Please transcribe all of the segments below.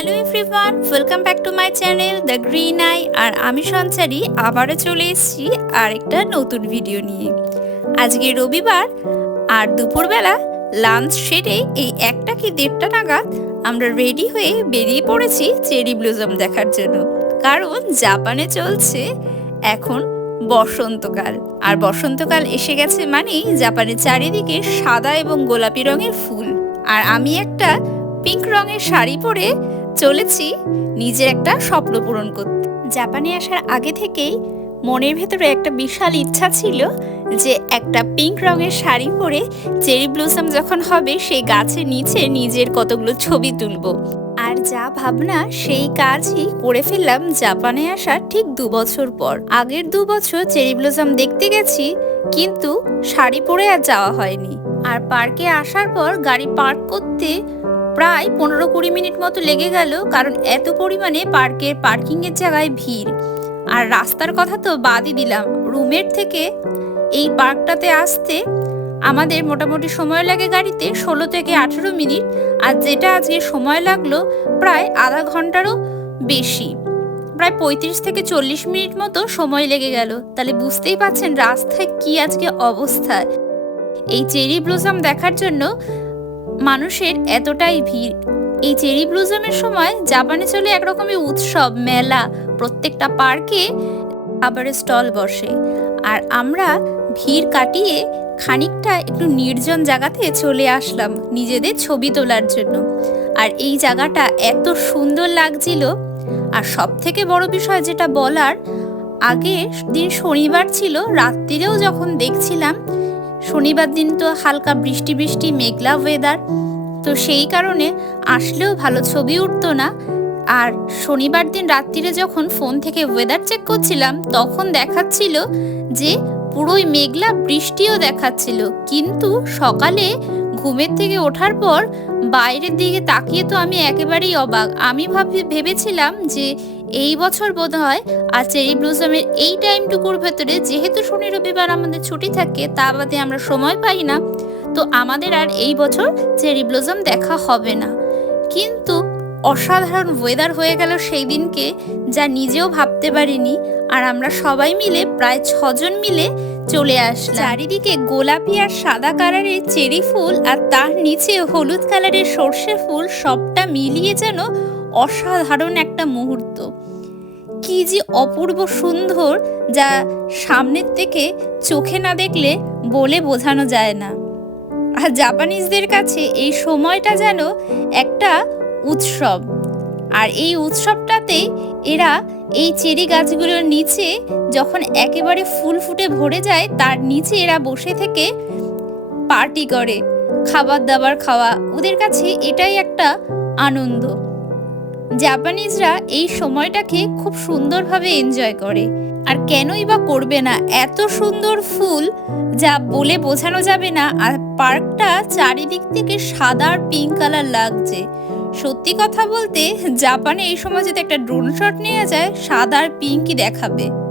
Hello everyone welcome back to my channel the green eye আর আমি সঞ্চারী, আবারও চলে এসেছি আরেকটা নতুন ভিডিও নিয়ে। আজকে রবিবার, আর দুপুরবেলা লাঞ্চ সেরে এই একটা কি দেড়টা নাগাদ আমরা রেডি হয়ে বেরিয়ে পড়েছি চেরি ব্লুজম দেখার জন্য। কারণ জাপানে চলছে এখন বসন্তকাল। আর বসন্তকাল এসে গেছে মানেই জাপানের চারিদিকে সাদা এবং গোলাপি রঙের ফুল। আর আমি একটা পিঙ্ক রঙের শাড়ি পরে চলেছি নিজের একটা স্বপ্ন পূরণ করতে। জাপানে আসার আগে থেকেই মনের ভেতরে একটা বিশাল ইচ্ছা ছিল যে একটা পিঙ্ক রঙের শাড়ি পরে চেরি ব্লসম যখন হবে, সেই গাছের নিচে নিজের কতগুলো ছবি তুলব। আর যা ভাবনা, সেই কাজই করে ফেললাম জাপানে আসার ঠিক দু বছর পর। আগের দু বছর চেরি ব্লসম দেখতে গেছি, কিন্তু শাড়ি পরে আর যাওয়া হয়নি। আর পার্কে আসার পর গাড়ি পার্ক করতে প্রায় পনেরো কুড়ি মিনিট মতো লেগে গেল, কারণ এত পরিমাণে পার্কের পার্কিংয়ের জায়গায় ভিড়। আর রাস্তার কথা তো বাদই দিলাম। রুমের থেকে এই পার্কটাতে আসতে আমাদের মোটামুটি সময় লাগে গাড়িতে ষোলো থেকে আঠেরো মিনিট, আর যেটা আজকে সময় লাগল প্রায় আধা ঘন্টারও বেশি। প্রায় পঁয়ত্রিশ থেকে চল্লিশ মিনিট মতো সময় লেগে গেল। তাহলে বুঝতেই পাচ্ছেন রাস্তায় কি আজকে অবস্থা। এই চেরি ব্লসম দেখার জন্য মানুষের এতটাই ভিড়। এই চেরি ব্লুজমের সময় জাপানে চলে একরকমের উৎসব, মেলা। প্রত্যেকটা পার্কে খাবারের স্টল বসে। আর আমরা ভিড় কাটিয়ে খানিকটা একটু নির্জন জায়গাতে চলে আসলাম নিজেদের ছবি তোলার জন্য। আর এই জায়গাটা এত সুন্দর লাগছিল। আর সব থেকে বড় বিষয় যেটা বলার, আগের দিন শনিবার ছিল, রাত্রিরেও যখন দেখছিলাম শনিবার দিন তো হালকা বৃষ্টি বৃষ্টি, মেঘলা ওয়েদার তো সেই কারণে আসলেও ভালো ছবি উঠতো না। আর শনিবার দিন রাত্রিরে যখন ফোন থেকে ওয়েদার চেক করছিলাম, তখন দেখাচ্ছিল যে পুরোই মেঘলা বৃষ্টিও দেখাচ্ছিল। কিন্তু সকালে ঘুমের থেকে ওঠার পর বাইরের দিকে তাকিয়ে তো আমি একেবারেই অবাক। আমি ভাবি, ভেবেছিলাম যে এই বছর বোধ হয় আর চেরি ব্লুজমের এই টাইমটুকুর ভেতরে, যেহেতু শনি রবিবার আমাদের ছুটি থাকে, তা বাদে আমরা সময় পাই না। তো আমাদের আর এই বছর চেরি ব্লসম দেখা হবে না। কিন্তু অসাধারণ ওয়েদার হয়ে গেল সেই দিনকে, যা নিজেও ভাবতে পারিনি। আর আমরা সবাই মিলে, প্রায় ছজন মিলে চলে আসলাম। চারিদিকে গোলাপি আর সাদা কালারের চেরি ফুল আর তার নিচে হলুদ কালারের সর্ষে ফুল সবটা মিলিয়ে যেন অসাধারণ একটা মুহূর্ত। কি যে অপূর্ব সুন্দর যা সামনের থেকে চোখে না দেখলে বলে বোঝানো যায় না। আর জাপানিজদের কাছে এই সময়টা যেন একটা উৎসব। আর এই উৎসবটাতে এরা এই চেরি গাছগুলোর নিচে যখন একেবারে ফুল ফুটে ভরে যায়, তার নিচে এরা বসে থেকে পার্টি করে। খাবার দাবার খাওয়া, ওদের কাছে এটাই একটা আনন্দ। জাপানিজরা এই সময়টাকে খুব সুন্দরভাবে এনজয় করে। আর কেনই বা করবে না এত সুন্দর ফুল যা বলে বোঝানো যাবে না। আর পার্কটা চারিদিক থেকে সাদা আর পিঙ্ক কালার লাগছে। সত্যি কথা বলতে জাপানে এই সময় যদি একটা ড্রোন শট নেওয়া যায়, সাদা আর পিঙ্কই দেখাবে।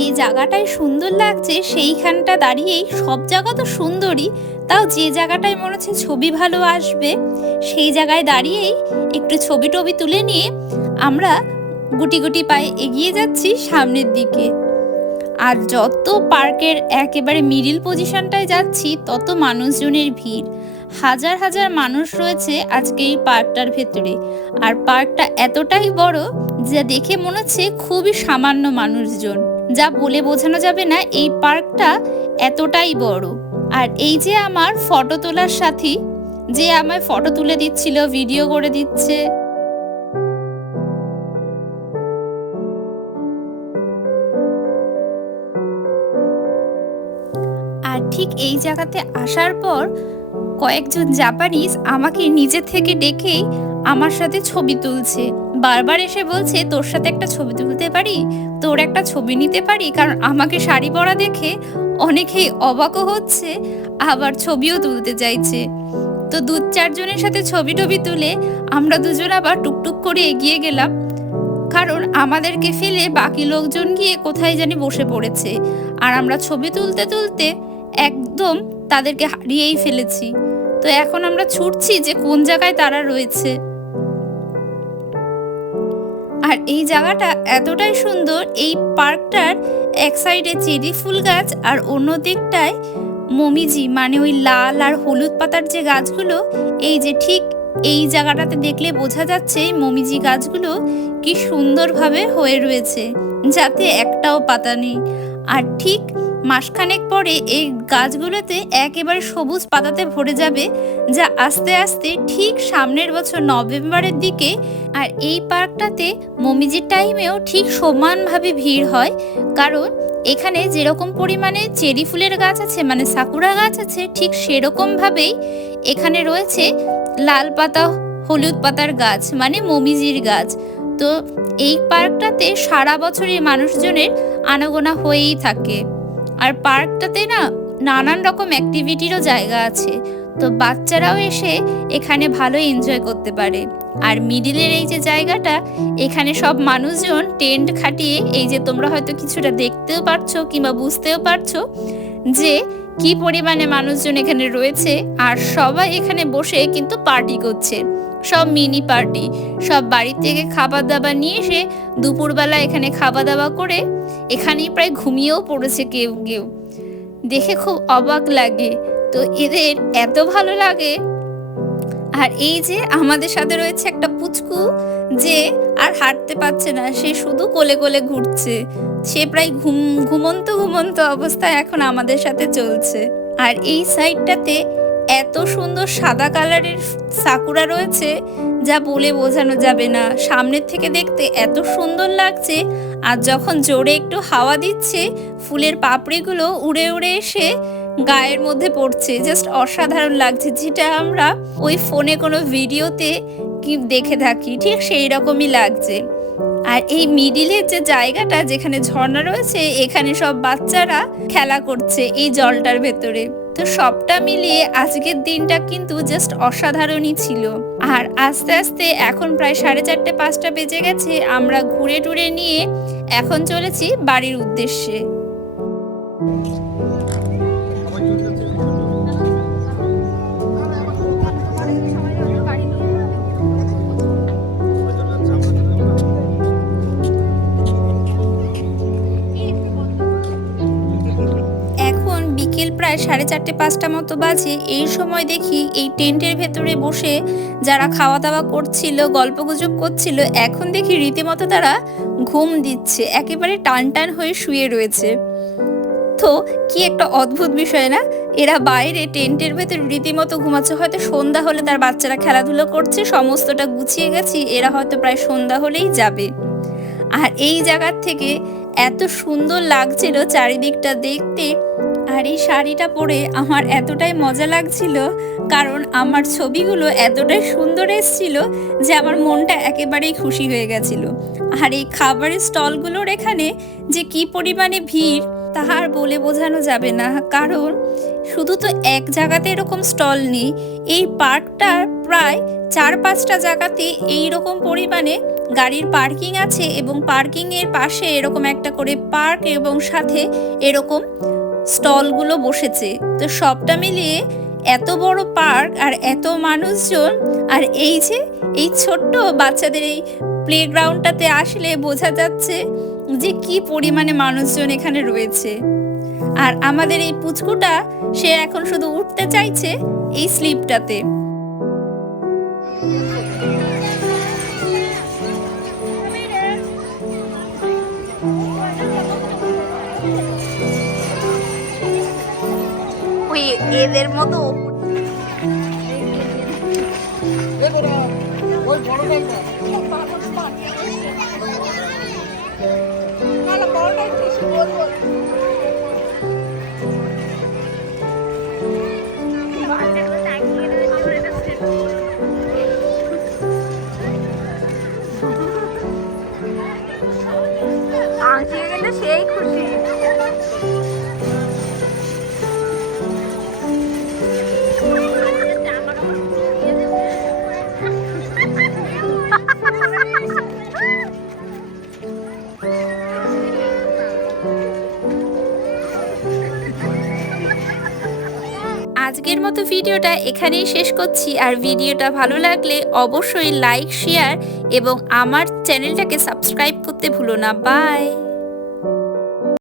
যে জায়গাটায় সুন্দর লাগছে, সেইখানটা দাঁড়িয়েই সব জায়গা তো সুন্দরই, তাও যে জায়গাটায় মনে হচ্ছে ছবি ভালো আসবে, সেই জায়গায় দাঁড়িয়েই একটু ছবি টবি তুলে নিয়ে আমরা গুটি গুটি পায়ে এগিয়ে যাচ্ছি সামনের দিকে। আর যত পার্কের একেবারে মিডিল পজিশনটায় যাচ্ছি, তত মানুষজনের ভিড়। হাজার হাজার মানুষ রয়েছে আজকে এই পার্কটার ভেতরে। আর পার্কটা এতটাই বড় যা দেখে মনে হচ্ছে খুবই সামান্য মানুষজন। যা বলে বোঝানো যাবে না, এই পার্কটা এতটাই বড়। আর এই যে আমার ফটো তোলার সাথী, যে আমায় ফটো তুলে দিচ্ছিল, ভিডিও করে দিচ্ছে। আর ঠিক এই জায়গাতে আসার পর কয়েকজন জাপানিজ আমাকে নিজে থেকে ডেকেই আমার সাথে ছবি তুলছে। বারবার এসে বলছে, তোর সাথে একটা ছবি তুলতে পারি? তোর একটা ছবি নিতে পারি? কারণ আমাকে শাড়ি পরা দেখে অনেকেই অবাকও হচ্ছে, আবার ছবিও তুলতে চাইছে। তো দু চারজনের সাথে ছবি টবি তুলে আমরা দুজন আবার টুকটুক করে এগিয়ে গেলাম। কারণ আমাদেরকে ফেলে বাকি লোকজন গিয়ে কোথায় জানি বসে পড়েছে। আর আমরা ছবি তুলতে তুলতে একদম তাদেরকে হারিয়েই ফেলেছি। তো এখন আমরা ছুটছি যে কোন জায়গায় তারা রয়েছে। আর এই জায়গাটা এতটাই সুন্দর, এই পার্কটার এক সাইডে চেরি ফুল গাছ আর অন্য দিকটায় মমিজি মানে ওই লাল আর হলুদ পাতার যে গাছগুলো, এই যে ঠিক এই জায়গাটাতে দেখলে বোঝা যাচ্ছে মমিজি গাছগুলো কি সুন্দরভাবে হয়ে রয়েছে, যাতে একটাও পাতা নেই। আর ঠিক মাসখানেক পরে এই গাছগুলোতে একেবারে সবুজ পাতাতে ভরে যাবে, যা আস্তে আস্তে ঠিক সামনের বছর নভেম্বরের দিকে, আর এই পার্কটাতে মমিজির টাইমেও ঠিক সমানভাবে ভিড় হয়। কারণ এখানে যেরকম পরিমাণে চেরি ফুলের গাছ আছে মানে সাকুরা গাছ আছে, ঠিক সেরকমভাবেই এখানে রয়েছে লাল পাতা, হলুদ পাতার গাছ মানে মমিজির গাছ। তো এই পার্কটাতে সারা বছরই মানুষজনের আনাগোনা হয়েই থাকে। আর পার্কটাতে না নানান রকম অ্যাক্টিভিটিরও জায়গা আছে। তো বাচ্চারাও এসে এখানে ভালো এনজয় করতে পারে। আর মিডিলের এই যে জায়গাটা, এখানে সব মানুষজন টেন্ট খাটিয়ে এই যে তোমরা হয়তো কিছুটা দেখতেও পারছ কিংবা বুঝতেও পারছ যে কি পরিমাণে মানুষজন এখানে রয়েছে। আর সবাই এখানে বসে কিন্তু পার্টি করছে। সব মিনি পার্টি। সব বাড়ি থেকে খাবার দাবার নিয়ে এসে দুপুরবেলা এখানে খাওয়া দাওয়া করে এখানেই প্রায় ঘুমিয়েও পড়েছে কেউ কেউ। দেখে খুব অবাক লাগে। তো এদের এত ভালো লাগে। আর এই যে আমাদের সাথে রয়েছে একটা পুচকু যে আর হাঁটতে পারছে না, সে শুধু কোলে কোলে ঘুরছে। সে প্রায় ঘুম, ঘুমন্ত ঘুমন্ত অবস্থায় এখন আমাদের সাথে চলছে। আর এই সাইডটাতে এত সুন্দর সাদা কালারের সাকুরা রয়েছে যা বলে বোঝানো যাবে না। সামনের থেকে দেখতে এত সুন্দর লাগছে আর যখন জোরে একটু হাওয়া দিচ্ছে, ফুলের পাপড়িগুলো উড়ে উড়ে এসে গায়ের মধ্যে পড়ছে। জাস্ট অসাধারণ লাগছে যেটা আমরা ওই ফোনে কোনো ভিডিওতে কি দেখে থাকি, ঠিক সেই রকমই লাগছে। আর এই মিডিলের যে জায়গাটা যেখানে ঝর্ণা রয়েছে, এখানে সব বাচ্চারা খেলা করছে এই জলটার ভেতরে। তো সবটা মিলিয়ে আজকের দিনটা কিন্তু জাস্ট অসাধারণই ছিল। আর আস্তে আস্তে এখন প্রায় সাড়ে চারটে পাঁচটা বেজে গেছে, আমরা ঘুরে টুরে নিয়ে এখন চলেছি বাড়ির উদ্দেশ্যে। প্রায় সাড়ে চারটে, পাঁচটা মতো বাজে। এই সময় দেখি এই টেন্টের ভেতরে বসে যারা খাওয়া দাওয়া করছিল, গল্পগুজব করছিল, এখন দেখি রীতিমতো তারা ঘুম দিচ্ছে, একেবারে টান টান হয়ে শুয়ে রয়েছে। তো কি একটা অদ্ভুত বিষয় না? এরা বাইরে টেন্টের ভেতর রীতিমতো ঘুমাচ্ছে, হয়তো সন্ধ্যা হলে তার বাচ্চারা খেলাধুলো করছে, সমস্তটা গুছিয়ে গেছি, এরা হয়তো প্রায় সন্ধ্যা হলেই যাবে। আর এই জায়গার থেকে এত সুন্দর লাগছিল চারিদিকটা দেখতে আর এই শাড়িটা পরে আমার এতটাই মজা লাগছিল, কারণ আমার ছবিগুলো এতটাই সুন্দর এসেছিল যে আমার মনটা একেবারেই খুশি হয়ে গেছিল। আর এই খাবারের স্টলগুলোর এখানে যে কি পরিমাণে ভিড় তাহার বলে বোঝানো যাবে না, কারণ শুধু তো এক জায়গাতে এরকম স্টল নেই, এই পার্কটার প্রায় চার পাঁচটা জায়গাতে এই রকম পরিমাণে গাড়ির পার্কিং আছে এবং পার্কিংয়ের পাশে এরকম একটা করে পার্ক এবং সাথে এরকম স্টলগুলো বসেছে। তো সবটা মিলিয়ে এত বড় পার্ক আর এত মানুষজন, আর এই যে এই ছোট্ট বাচ্চাদের এই প্লেগ্রাউন্ডটাতে আসলে বোঝা যাচ্ছে যে কি পরিমাণে মানুষজন এখানে রয়েছে। আর আমাদের এই পুচকুটা, সে এখন শুধু উঠতে চাইছে এই স্লিপটাতে। ওই এদের মতো। আংটি আজকের মতো ভিডিওটা এখানেই শেষ করছি। আর ভিডিওটা ভালো লাগলে অবশ্যই লাইক শেয়ার এবং আমার চ্যানেলটাকে সাবস্ক্রাইব করতে ভুলো না। বাই